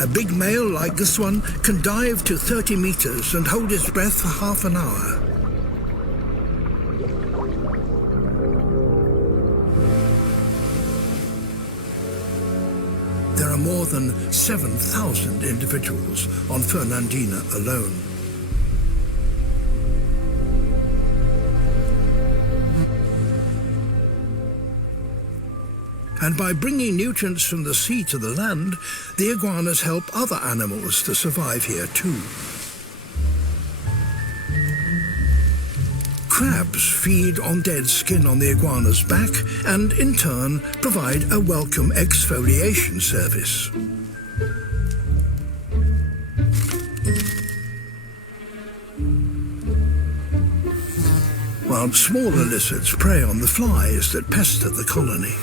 A big male like this one can dive to 30 meters and hold his breath for half an hour. There are more than 7,000 individuals on Fernandina alone. And by bringing nutrients from the sea to the land, the iguanas help other animals to survive here too. Crabs feed on dead skin on the iguana's back and, in turn, provide a welcome exfoliation service. While smaller lizards prey on the flies that pester the colony.